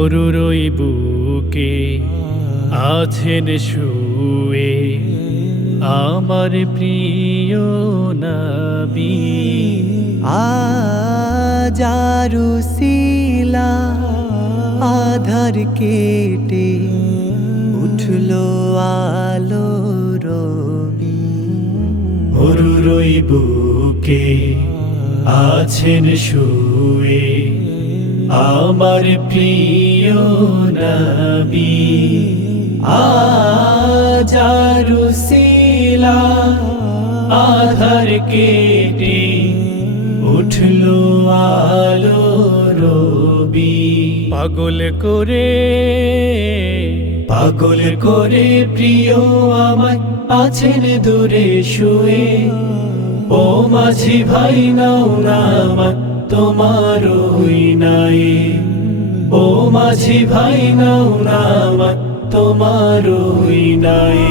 মরুর ওই বুকে আছেন শুয়ে আমার প্রিয় নবী। আজারুসিলা আধার কেটে উঠলো আলো রবি। মরুর ওই বুকে আছেন শুয়ে আমার প্রিয় নবী। আজারুসিলা আধার কেটে উঠলো আলো রবি। পাগল করে প্রিয় আমায় আছেন দূরে শুয়ে। ও মাঝি ভাই নাও না আমায় তোমার ওই নাই। ও মাঝি ভাই নাও না আমায় তোমার ওই নাই।